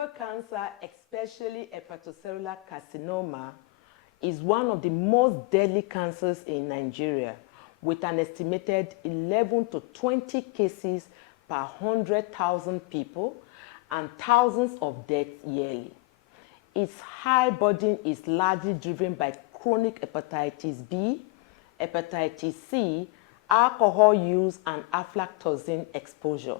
Liver cancer, especially hepatocellular carcinoma, is one of the most deadly cancers in Nigeria, with an estimated 11 to 20 cases per 100,000 people and thousands of deaths yearly. Its high burden is largely driven by chronic hepatitis B, hepatitis C, alcohol use, and aflatoxin exposure.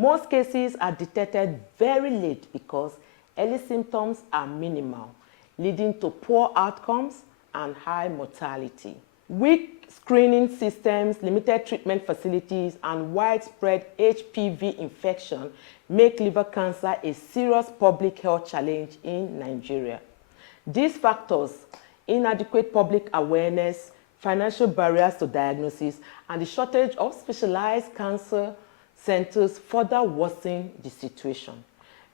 Most cases are detected very late because early symptoms are minimal, leading to poor outcomes and high mortality. Weak screening systems, limited treatment facilities, and widespread HPV infection make liver cancer a serious public health challenge in Nigeria. These factors, inadequate public awareness, financial barriers to diagnosis, and the shortage of specialized cancer centers further worsen the situation.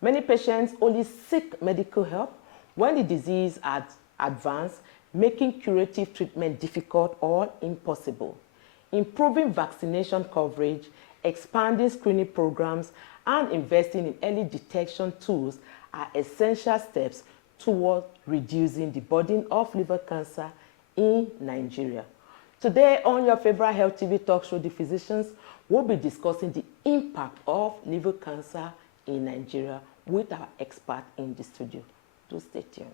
Many patients only seek medical help when the disease has advanced, making curative treatment difficult or impossible. Improving vaccination coverage, expanding screening programs, and investing in early detection tools are essential steps toward reducing the burden of liver cancer in Nigeria. Today on your favorite Health TV talk show, The Physicians, we'll be discussing the impact of liver cancer in Nigeria with our expert in the studio. Do stay tuned.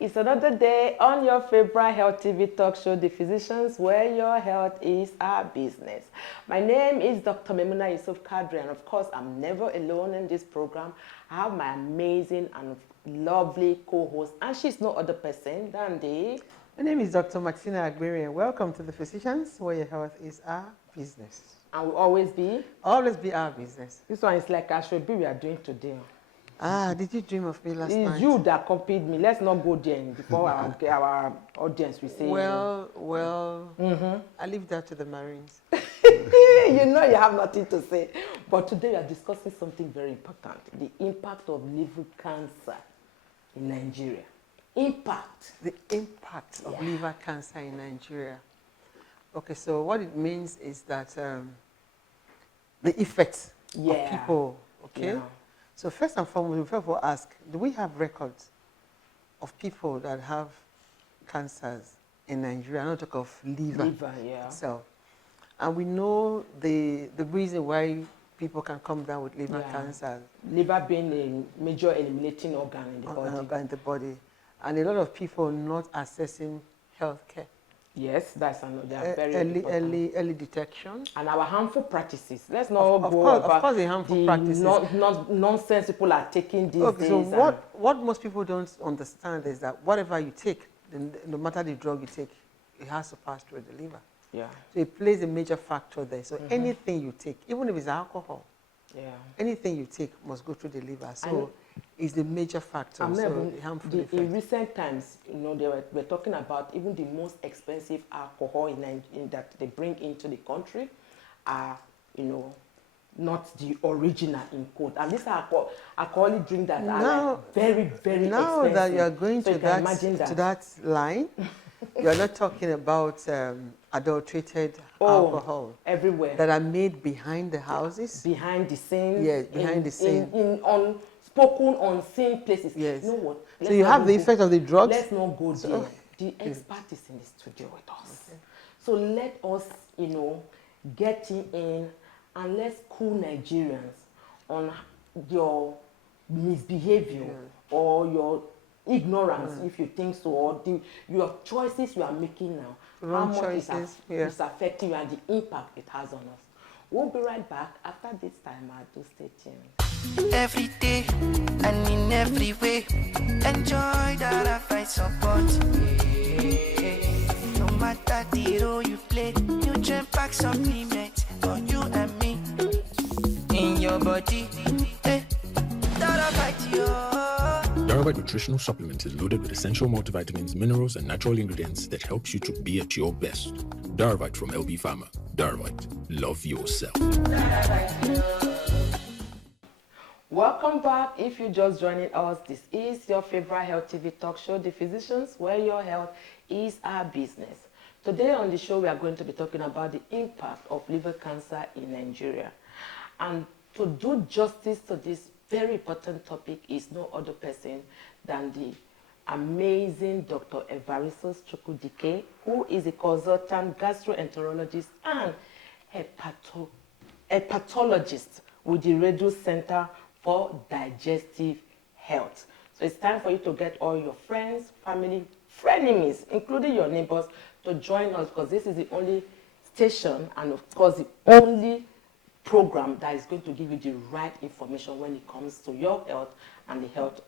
It's another day on your favorite Health TV talk show, The Physicians, where your health is our business. My name is Dr. Memuna Yusuf Kadri, and of course, I'm never alone in this program. I have my amazing and lovely co-host, and she's no other person than My name is Dr. Maxina Agberi, and welcome to The Physicians, where your health is our business. And will always be? Always be our business. This one is like Ashobi we are doing today. Ah, did you dream of me last night? It's you that accompanied me. Let's not go there before our audience will say. I leave that to the Marines. You know you have nothing to say. But today we are discussing something very important. The impact of liver cancer in Nigeria. Impact. The impact of liver cancer in Nigeria. Okay, so what it means is that the effects of people, okay? Yeah. So first and foremost, we first of all ask, do we have records of people that have cancers in Nigeria? I'm not talking of liver itself. And we know the reason why people can come down with liver cancer. Liver being a major eliminating organ in the body. And a lot of people not accessing health care. Yes, that's another very early detection. And our harmful practices. Let's not go over of course the harmful practices. Nonsense people are taking these days. So what most people don't understand is that whatever you take, no matter the drug you take, it has to pass through the liver. Yeah. So it plays a major factor there. So anything you take, even if it's alcohol, anything you take must go through the liver. So it's the major factor. In recent times, you know, they were talking about even the most expensive alcohol that they bring into the country are, you know, not the original in quote. And these are alcoholic drinks that are like very, very expensive. Now that you are going to that line, you are not talking about adulterated alcohol everywhere that are made behind the houses, behind the scenes. Yes, behind the scenes. On spoken unseen places. Yes. You know what? So you have the effect of the drugs. Let's not go there. The expert is in the studio with us. Okay. So let us, you know, get in and let's cool Nigerians on your misbehavior or your ignorance, if you think so, or your choices you are making now. Wrong choices. It's affecting you and the impact it has on us. We'll be right back after this time. Do stay tuned. Every day and in every way, enjoy that I find support. No matter the role you play, nutrient pack supplement for you and me. In your body, that I fight you. Darvite nutritional supplement is loaded with essential multivitamins, minerals, and natural ingredients that helps you to be at your best. Darvite from LB Pharma. Darvite, love yourself. Welcome back. If you're just joining us, this is your favorite health TV talk show, The Physicians, where your health is our business. Today on the show, we are going to be talking about the impact of liver cancer in Nigeria. And to do justice to this very important topic is no other person than the amazing Dr. Evaristus Chukwudike, who is a consultant gastroenterologist and hepatologist with the REDUS Center for Digestive Health. So it's time for you to get all your friends, family, frenemies, including your neighbors, to join us, because this is the only station and of course the only program that is going to give you the right information when it comes to your health and the health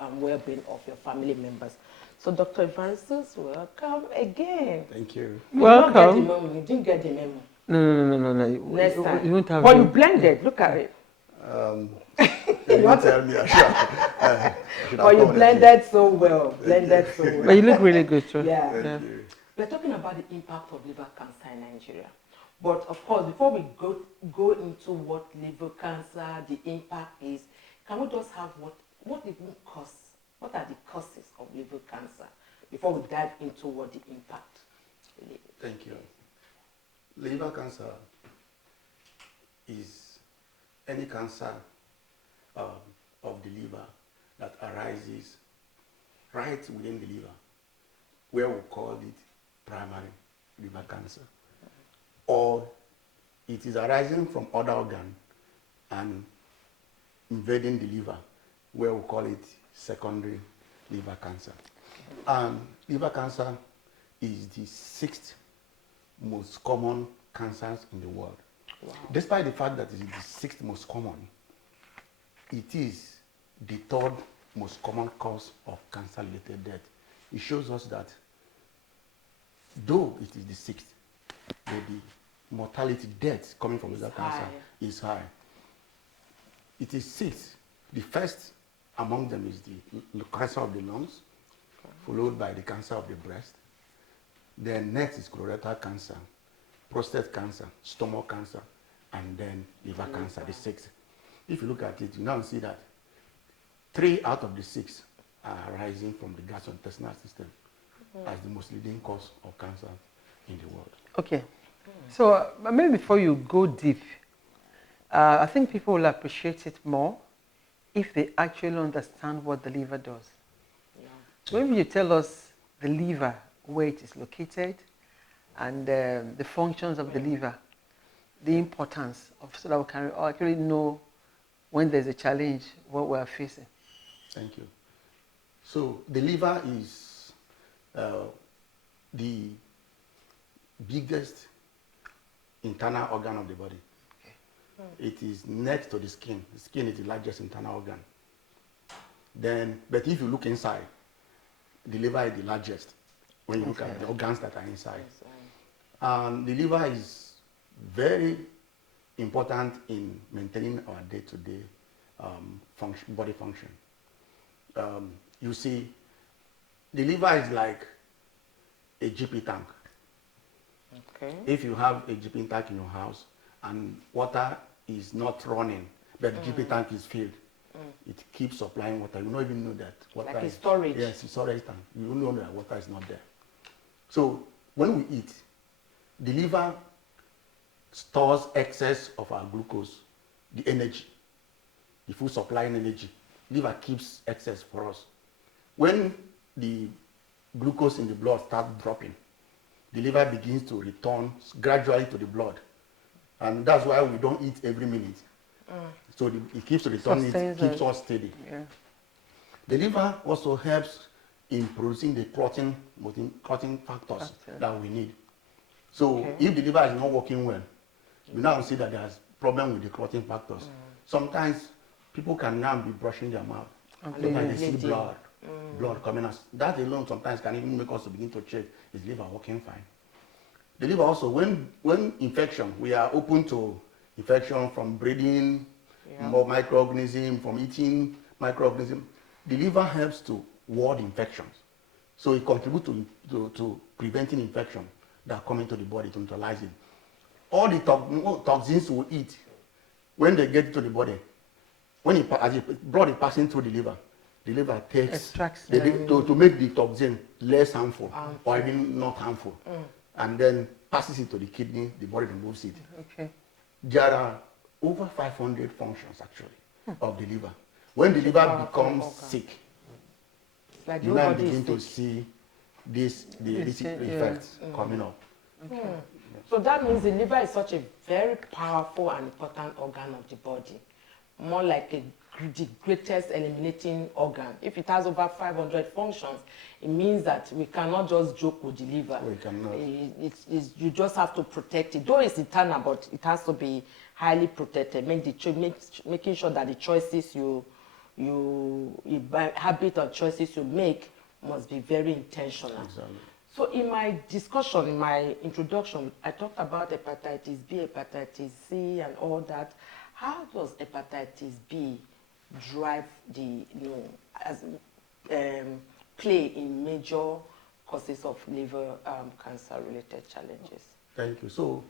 and well-being of your family members. So Dr. Evaristus, welcome again. Thank you. Welcome. You didn't get the memo. No. Next time. You won't have But you blended, look at it. You didn't tell me. I should But you blended so well, But you look really good too. Yeah. Thank you. We're talking about the impact of liver cancer in Nigeria. But of course, before we go into what liver cancer, the impact is, can we just have what are the causes of liver cancer before we dive into what the impact really is? Thank you. Liver cancer is any cancer of the liver that arises right within the liver, where we call it primary liver cancer. Or it is arising from other organ and invading the liver, where we call it secondary liver cancer. And liver cancer is the 6th most common cancers in the world. Wow. Despite the fact that it is the 6th most common, it is the 3rd most common cause of cancer-related death. It shows us that though it is the 6th, the mortality death coming from liver cancer is high. It is 6th. The first among them is the cancer of the lungs, followed by the cancer of the breast. Then next is colorectal cancer, prostate cancer, stomach cancer, and then liver cancer, the 6th. If you look at it, you now see that 3 out of the 6 are arising from the gastrointestinal system as the most leading cause of cancer in the world. Okay. So maybe before you go deep, I think people will appreciate it more if they actually understand what the liver does. Yeah. So maybe you tell us the liver, where it is located, and the functions of the liver, the importance of, so that we can actually know when there's a challenge, what we are facing. Thank you. So the liver is the biggest internal organ of the body. Okay. It is next to the skin. The skin is the largest internal organ. Then, but if you look inside, the liver is the largest when you look at the organs that are inside. And the liver is very important in maintaining our day-to-day body function. You see, the liver is like a GP tank. Okay. If you have a GP tank in your house and water is not running, but the GP tank is filled, it keeps supplying water. You don't even know that water like is storage. Yes, it's storage tank. You don't know that water is not there. So when we eat, the liver stores excess of our glucose, the energy, the food supplying energy. Liver keeps excess for us. When the glucose in the blood starts dropping, the liver begins to return gradually to the blood. And that's why we don't eat every minute. So it keeps returning, it keeps us steady. Yeah. The liver also helps in producing the clotting factors that we need. So if the liver is not working well, we now see that there's problem with the clotting factors. Sometimes people can now be brushing their mouth. Sometimes they see blood coming out. That alone sometimes can even make us to begin to check, is liver working fine? The liver also, when infection, we are open to infection from breathing, more microorganisms, from eating microorganisms. The liver helps to ward infections. So it contributes to preventing infection that come into the body, to neutralize it. All the toxins we eat, when they get to the body, when as blood is passing through the liver takes extracts to make the toxin less harmful or even not harmful, and then passes it to the kidney. The body removes it. Okay. There are over 500 functions actually of the liver. When the liver becomes sick, Like you now nobody begin is to sick. see these effects coming up. So that means the liver is such a very powerful and important organ of the body, more like the greatest eliminating organ. If it has over 500 functions, it means that we cannot just joke with the liver. We cannot. You just have to protect it. Though it's internal, but it has to be highly protected. Making sure that the choices habit or choices you make must be very intentional. Exactly. So in my discussion, in my introduction, I talked about hepatitis B, hepatitis C, and all that. How does hepatitis B drive play in major causes of liver cancer-related challenges? Thank you. So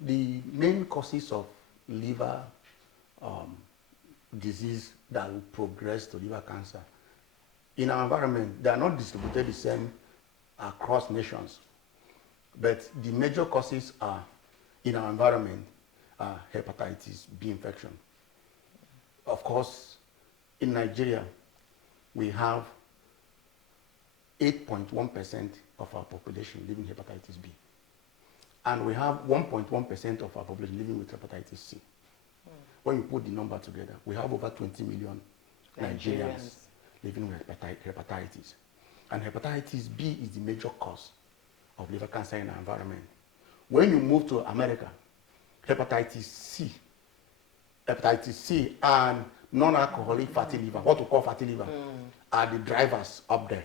the main causes of liver disease that will progress to liver cancer in our environment, they are not distributed the same across nations, but the major causes are in our environment hepatitis B infection. Of course, in Nigeria, we have 8.1% of our population living with hepatitis B. And we have 1.1% of our population living with hepatitis C. When you put the number together, we have over 20 million Nigerians living with hepatitis. And hepatitis B is the major cause of liver cancer in our environment. When you move to America, hepatitis C and non-alcoholic fatty liver, what we call fatty liver, are the drivers up there.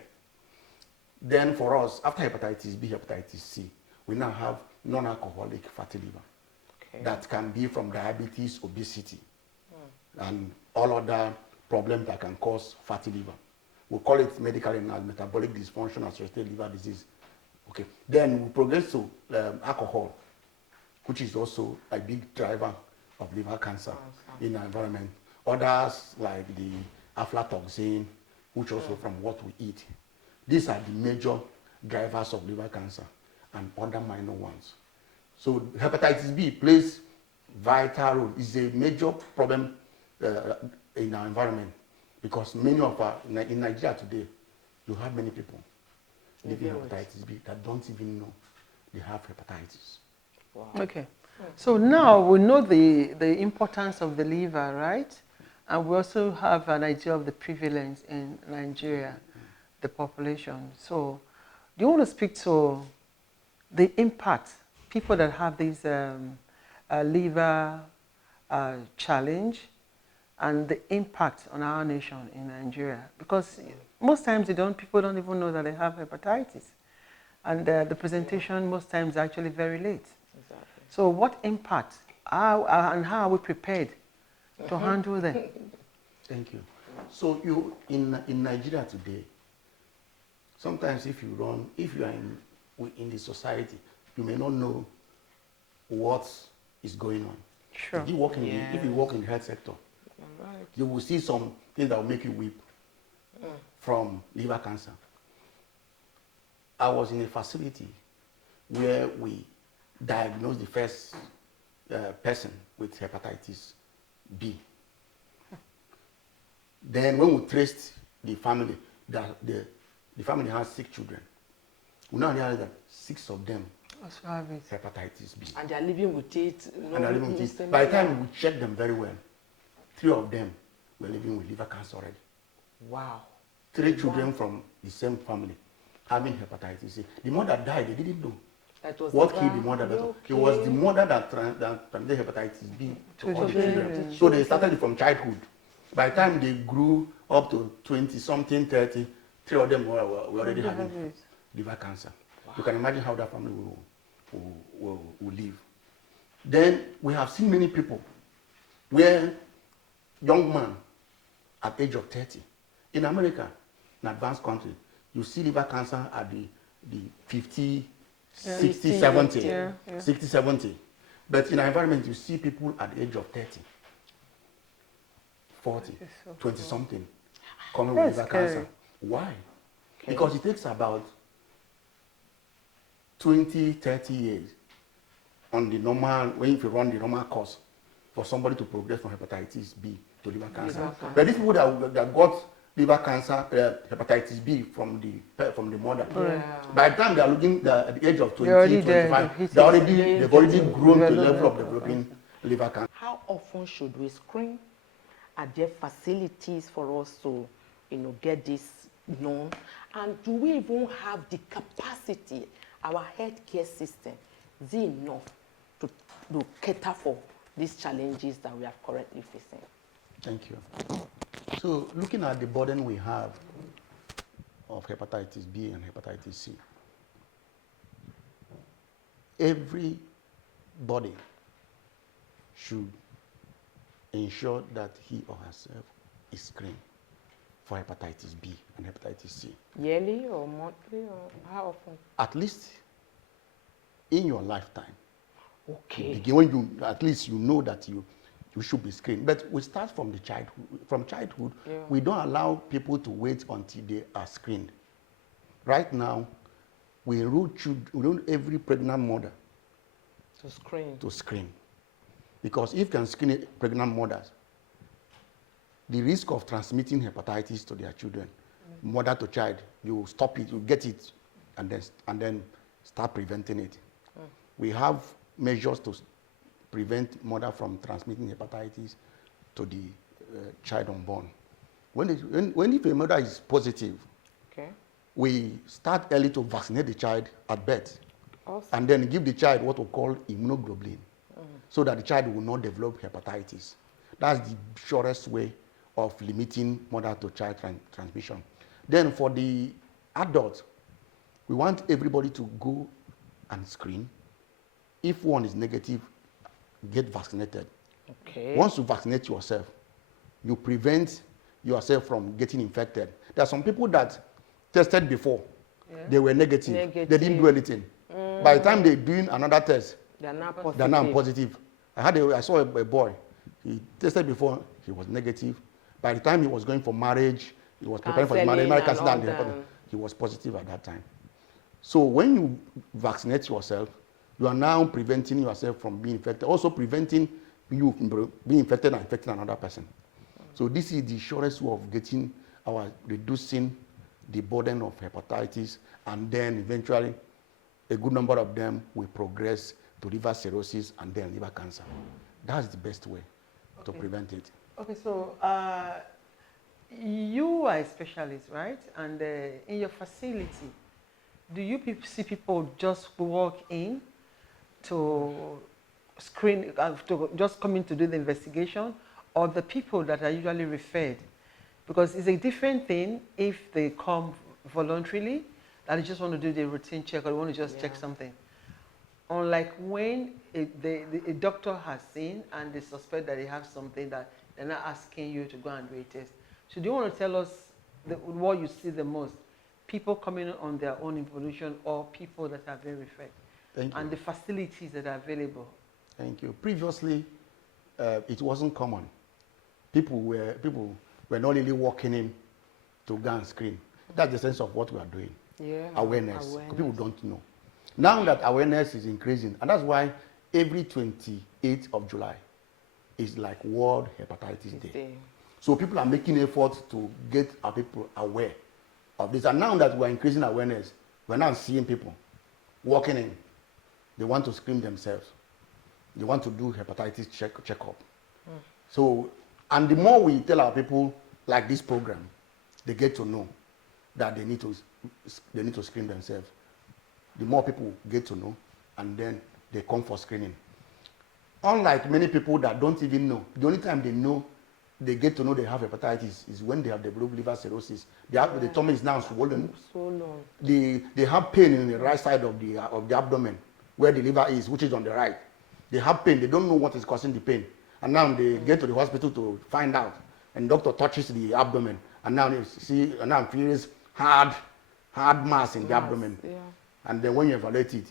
Then for us, after hepatitis B, hepatitis C, we now have non-alcoholic fatty liver. That can be from diabetes, obesity, and all other problems that can cause fatty liver. We call it medically now metabolic dysfunction associated liver disease. Okay. Then we progress to alcohol, which is also a big driver of liver cancer in our environment. Others like the aflatoxin, which also from what we eat. These are the major drivers of liver cancer and other minor ones. So hepatitis B plays vital role. It's a major problem in our environment because many of our, in Nigeria today, you have many people living with hepatitis B that don't even know they have hepatitis. Wow. Okay. So now we know the importance of the liver, right? And we also have an idea of the prevalence in Nigeria, the population. So do you want to speak to the impact, people that have this liver challenge and the impact on our nation in Nigeria? Because most times people don't even know that they have hepatitis. And the presentation most times is actually very late. Exactly. So what impact and how are we prepared to handle them? Thank you. So in Nigeria today, sometimes if you are in the society, you may not know what is going on. Sure. If you work in the health sector, you will see some things that will make you weep from liver cancer. I was in a facility where we diagnosed the first person with hepatitis B. Then when we traced the family, the family has 6 children. We now realize that 6 of them have hepatitis B. And they are living with it. By the time we checked them very well, 3 of them were living with liver cancer already. Wow. 3 children from the same family having hepatitis C. The mother died, they didn't know what killed the mother. It was the mother that transmitted hepatitis B to all the children. So they started it from childhood. By the time they grew up to 20-something, 30, 3 of them were already having liver cancer. Wow. You can imagine how that family will live. Then we have seen many people where young man at age of 30. In America, an advanced country, you see liver cancer at the 50, 60, 70. 60, 70. But in our environment, you see people at the age of 30. 40, so 20-something coming That's with liver scary. cancer. Why? Okay. Because it takes about 20, 30 years on the normal, when you run the normal course, for somebody to progress from hepatitis B to liver cancer. But these people that got liver cancer, hepatitis B from the mother, by the time they are looking at the age of 20, 25, they've already grown to the level of developing liver cancer. How often should we screen? Are there facilities for us to, get this known? And do we even have the capacity, our healthcare system, is it enough to cater for these challenges that we are currently facing? Thank you. So looking at the burden we have of hepatitis B and hepatitis C, everybody should ensure that he or herself is screened for hepatitis B and hepatitis C. Yearly or monthly, or how often? At least in your lifetime. Okay. When you, at least you know that you should be screened. But we start from the childhood. From childhood, we don't allow people to wait until they are screened. Right now, we enroll every pregnant mother to screen. Because if you can screen pregnant mothers, the risk of transmitting hepatitis to their children, mother to child, you stop it, you get it, and then start preventing it. We have measures to prevent mother from transmitting hepatitis to the child unborn. If a mother is positive, we start early to vaccinate the child at birth, and then give the child what we call immunoglobulin, so that the child will not develop hepatitis. That's the surest way of limiting mother to child transmission. Then for the adults, we want everybody to go and screen. If one is negative, get vaccinated. Okay. Once you vaccinate yourself, you prevent yourself from getting infected. There are some people that tested before, they were negative. They didn't do anything. By the time they're doing another test, they're now positive. I saw a boy, he tested before, he was negative. By the time he was going for marriage, he was preparing for his marriage, he was positive at that time. So when you vaccinate yourself, you are now preventing yourself from being infected, also preventing you from being infected and infecting another person. So this is the surest way of reducing the burden of hepatitis, and then eventually a good number of them will progress to liver cirrhosis and then liver cancer. That's the best way to prevent it. Okay, so you are a specialist, right? And in your facility, do you see people just walk in to screen, to just come in to do the investigation, or the people that are usually referred? Because it's a different thing if they come voluntarily, that they just want to do the routine check or they want to just check something. Unlike when a doctor has seen and they suspect that they have something that they're not asking you to go and do a test. So do you want to tell us what you see the most? People coming on their own evolution or people that are being referred? Thank you. And the facilities that are available? Thank you. Previously, it wasn't common. People were not really walking in to go and screen. That's the sense of what we are doing. Awareness. People don't know. Now that awareness is increasing, and that's why every 28th of July is like World Hepatitis Day. So people are making efforts to get our people aware of this. And now that we're increasing awareness, we're now seeing people walking in. They want to screen themselves. They want to do hepatitis checkup. So, and the more we tell our people like this program, they get to know that they need to screen themselves. The more people get to know, and then they come for screening. Unlike many people that don't even know, the only time they know, they get to know they have hepatitis is when they have developed liver cirrhosis. The tummy is now swollen. They have pain in the right side of the abdomen, where the liver is, which is on the right. They have pain. They don't know what is causing the pain. And now they get to the hospital to find out. And the doctor touches the abdomen. And now they see, and now feels hard mass in the abdomen. And then when you evaluate it,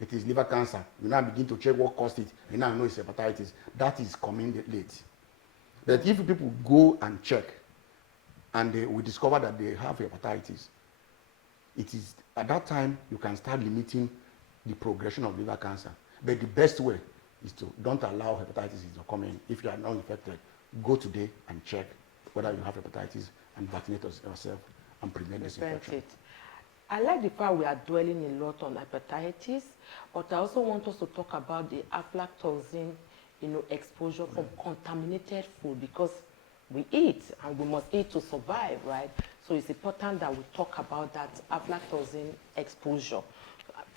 it is liver cancer. You now begin to check what caused it. You now know it's hepatitis. That is coming late. But if people go and check, and we discover that they have hepatitis, it is at that time you can start limiting the progression of liver cancer. But the best way is to don't allow hepatitis to come in. If you are not infected, go today and check whether you have hepatitis and vaccinate yourself and prevent this infection. I like the fact we are dwelling a lot on hepatitis, but I also want us to talk about the aflatoxin, exposure from contaminated food, because we eat and we must eat to survive, right? So it's important that we talk about that aflatoxin exposure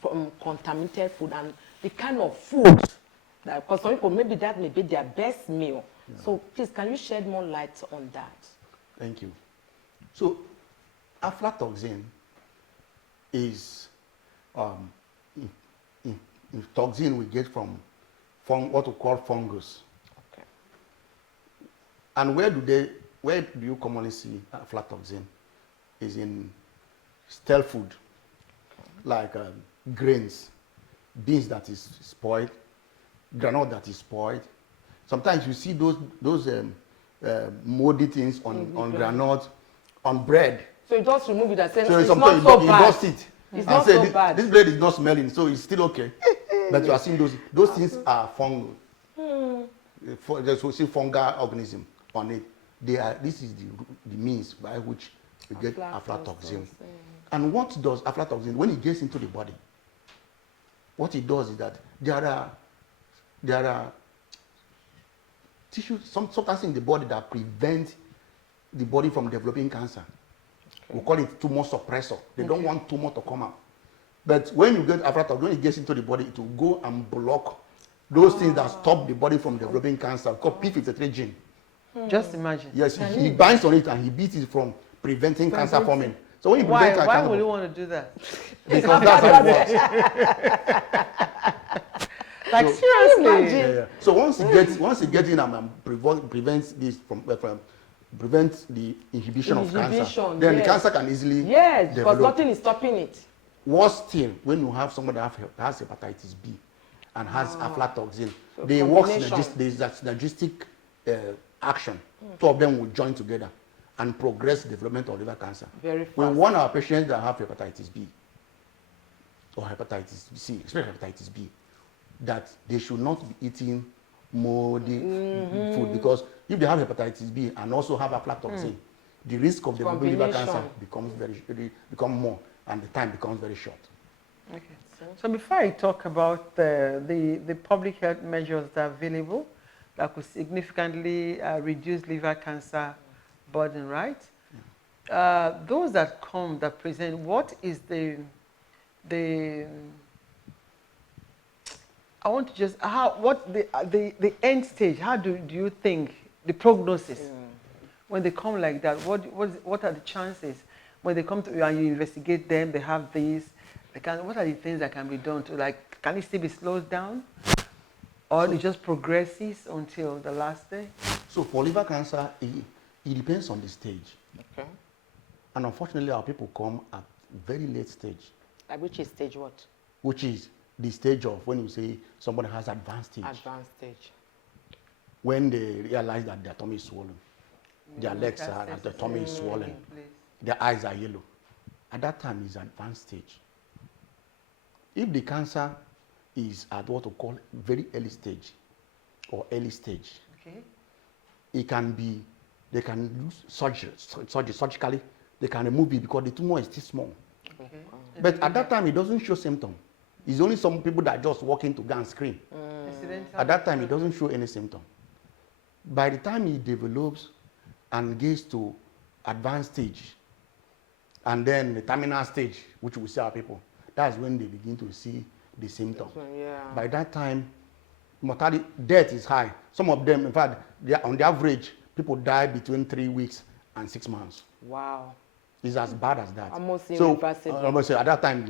from contaminated food and the kind of food that, because some people, maybe that may be their best meal. Yeah. So please, can you shed more light on that? Thank you. So aflatoxin is toxin we get from what we call fungus. Okay. And where do you commonly see aflatoxin? Is in stale food, like grains, beans that is spoiled, granola that is spoiled. Sometimes you see those moldy things on granola, on bread. So you just remove it and say, so it's not so bad. Dust it. It's not so bad. This bread is not smelling, so it's still okay. But you are seeing those things are fungal. There's also fungal organism on it. This is the means by which you get aflatoxin. And what does aflatoxin, when it gets into the body, what it does is that there are tissues, some substances in the body that prevent the body from developing cancer. Okay. We call it tumor suppressor. They don't want tumor to come out. But when you get aflatoxin, when it gets into the body, it will go and block those things that stop the body from developing cancer, called p53 gene. Just imagine. Yes, he binds on it and he beats it from preventing cancer forming. So when you prevent cancer, why would you want to do that? Because that's how it works. Like so, seriously. Yeah. So once it gets in and prevents this from prevents the inhibition of cancer, then the cancer can easily because develop. nothing is stopping it. Worse still, when you have somebody that has hepatitis B and has aflatoxin, so they work synergistic action. Two of them will join together and progress development of liver cancer. Very fast. We warn our patients that have hepatitis B or hepatitis C, especially hepatitis B, that they should not be eating moldy food, because if they have hepatitis B and also have aflatoxin, the risk of developing liver cancer becomes more, and the time becomes very short. Okay. So before I talk about the public health measures that are available that could significantly reduce liver cancer burden, right? Those that come, that present, what is the I want to just, what the end stage, how do you think, the prognosis, when they come like that, what are the chances when they come to you and you investigate them, they have these, what are the things that can be done to, like, can it still be slowed down? Or it just progresses until the last day? So for liver cancer, it depends on the stage. Okay. And unfortunately, our people come at very late stage. Like which is stage what? Which is the stage of when you say somebody has advanced stage. Advanced stage. When they realize that their tummy is swollen, their legs are, their tummy is swollen, their eyes are yellow. At that time is advanced stage. If the cancer is at what we call very early stage or early stage, it can be, they can use surgically, they can remove it because the tumor is still small. But at that time, it doesn't show symptom. It's only some people that just walk in to go and scream. At that time, it doesn't show any symptom. By the time it develops and gets to advanced stage, and then the terminal stage, which we see our people, that's when they begin to see the symptom. By that time, mortality, death is high. Some of them, in fact, on the average, people die between 3 weeks and 6 months. Wow. It's as bad as that. Almost irreversible. So at that time,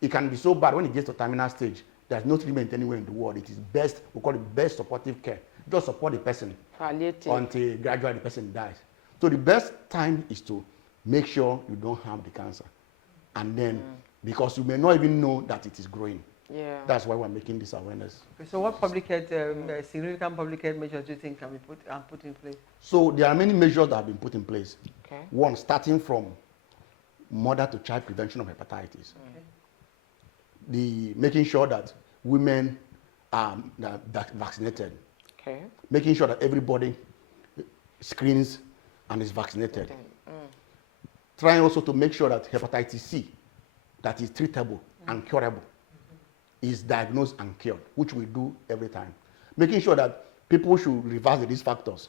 it can be so bad when it gets to terminal stage. There's no treatment anywhere in the world. It is best, we call it best supportive care. Just support the person until gradually the person dies. So the best time is to make sure you don't have the cancer. And then, because you may not even know that it is growing. Yeah. That's why we're making this awareness. Okay, so what public health, significant public health measures do you think can be put in place? So there are many measures that have been put in place. Okay. One, starting from mother to child prevention of hepatitis. Okay. The making sure that women are vaccinated. Okay. Making sure that everybody screens and is vaccinated. Trying also to make sure that hepatitis C, that is treatable and curable, is diagnosed and cured, which we do every time. Making sure that people should reverse the risk factors.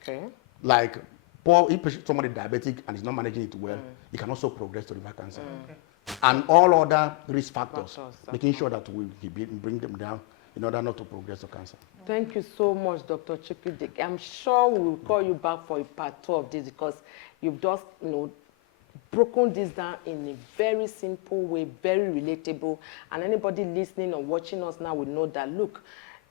Okay. Like, if somebody is diabetic and is not managing it well, it can also progress to liver cancer. Okay. And all other risk factors, making sure that we bring them down in order not to progress to cancer. Thank you so much, Dr. Chukwudike. I'm sure we will call you back for a part 2 of this because you've just, broken this down in a very simple way, very relatable. And anybody listening or watching us now will know that, look,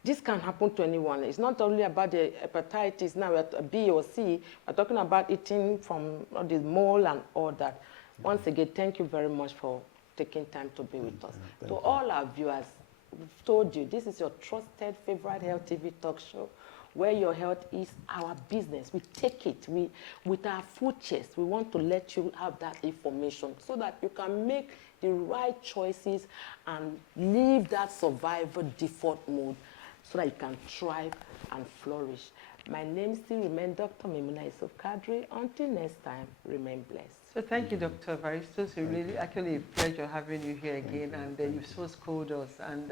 this can happen to anyone. It's not only about the hepatitis now, B or C. We're talking about eating from the mole and all that. Once again, thank you very much for taking time to be with us. To all our viewers, we've told you, this is your trusted favorite health TV talk show, where your health is our business. We take it with our full chest. We want to let you have that information so that you can make the right choices and leave that survival default mode so that you can thrive and flourish. My name still remains Dr. Memuna Yusuf Kadri. Until next time, remain blessed. So thank you, Dr. Evaristus. It's really actually a pleasure having you here again, and you've so schooled us. And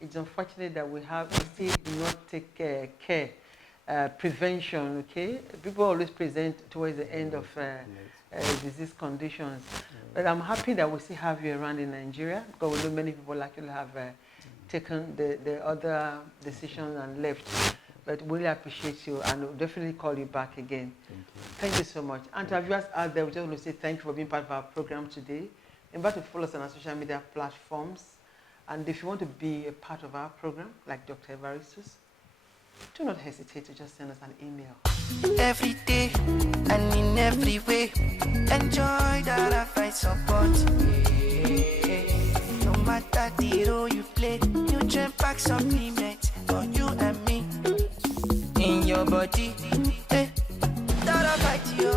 it's unfortunate that we still do not take care, prevention. Okay, people always present towards the end of disease conditions, but I'm happy that we still have you around in Nigeria because we know many people actually have taken the other decisions and left. But we really appreciate you and we'll definitely call you back again. Thank you so much. And to our viewers out there, we just want to say thank you for being part of our program today. Remember to follow us on our social media platforms. And if you want to be a part of our program, like Dr. Evaristus, do not hesitate to just send us an email. Every day and in every way, enjoy that I fight support. No matter the role you play, nutrient pack supplement for you and me. In your body, that I fight you.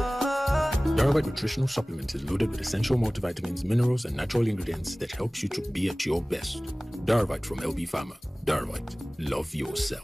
Darvite nutritional supplement is loaded with essential multivitamins, minerals, and natural ingredients that helps you to be at your best. Darvite from LB Pharma. Darvite, love yourself.